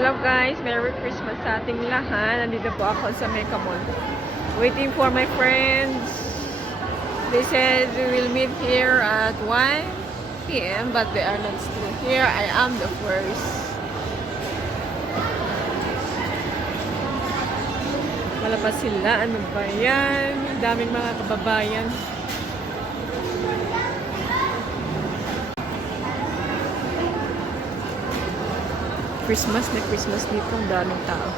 Hello guys, Merry Christmas sa ating lahat. Nandito po ako sa Mecca Mall. Waiting for my friends. They said we will meet here at 1 p.m. but they are not still here. I am the first. Wala pa sila. Ano ba yan? Daming mga kababayan. Christmas na Christmas dito. Ang daming tao.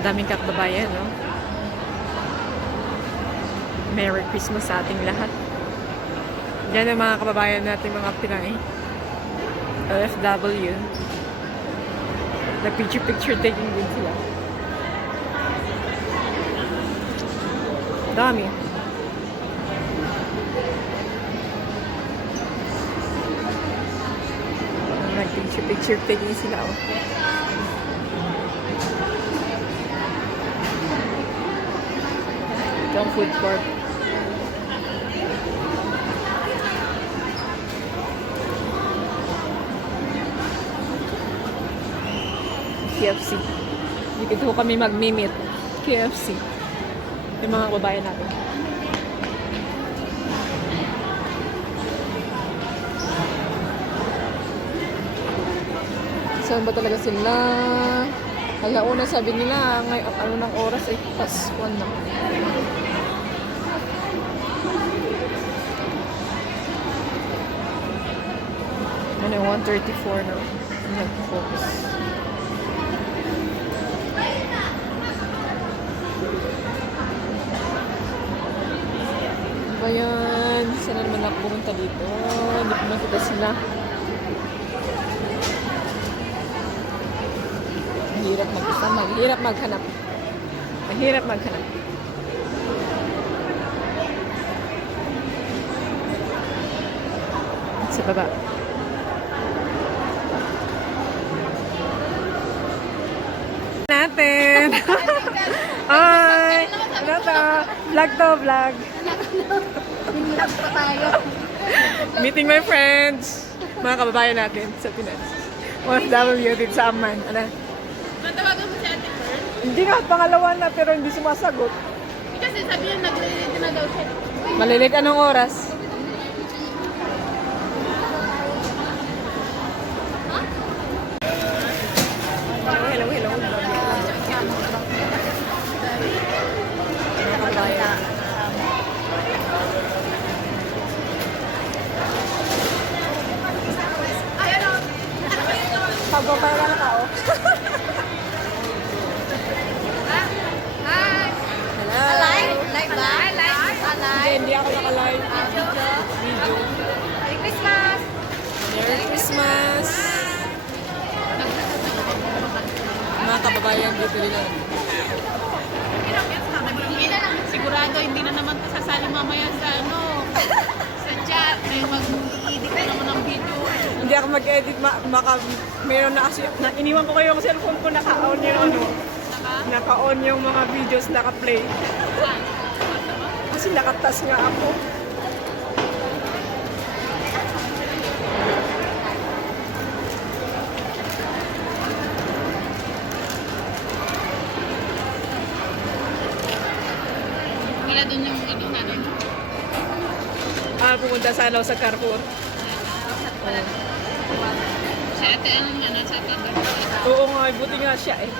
Ang daming kababayan, no? Merry Christmas sa ating lahat. Diyan ang mga kababayan natin, mga Pinay. OFW. Nag-picture taking din sila. Dami. Nag-picture taking sila, oh. Ito ang food court. KFC. Dito kami mag-mimit. KFC. Yung mga kababayan natin. Saan ba talaga sila? Alauna sabi nila, ngayon, ano ng oras ay pas 1 na. Ano, 1:34 na. Nag-focus. Ano ba yan? Saan naman ako pumunta dito? Hindi ko makita sila. Mahirap mag-isa, mahirap maghanap. Mahirap maghanap. Sa baba. Natin. Ay, ano to? Vlog to, vlog. Vlog pa tayo. Meeting my friends. Mga kababayan natin sa Pinas. OFW din sa Amman. Ano? Matawagan mo si Ate Pearl? Hindi nga, pangalawa na pero hindi sumasagot. Kasi sabi niya nag-ready na daw siya. Malilit anong oras? Hello, hello. Mga kababayan. Pagbabayaran na tao. Hello. Live? Live ba? Hindi ako naka-live. Video. Merry Christmas! Merry Christmas! Mga kababayan dito din ako. Sigurado hindi na naman sasali mamaya sa sa chat. May mag-edit na naman ng video. Hindi ako mag-edit. Meron na kasi, iniwan ko kayo yung cellphone ko, naka-on yung naka-on yung mga videos, naka-play. Kasi nakatas nga ako. Wala doon yung natin. Pupunta sana ako sa Carrefour. Si Ate, ano nga, nasa tabi. Oo nga, buti nga siya eh.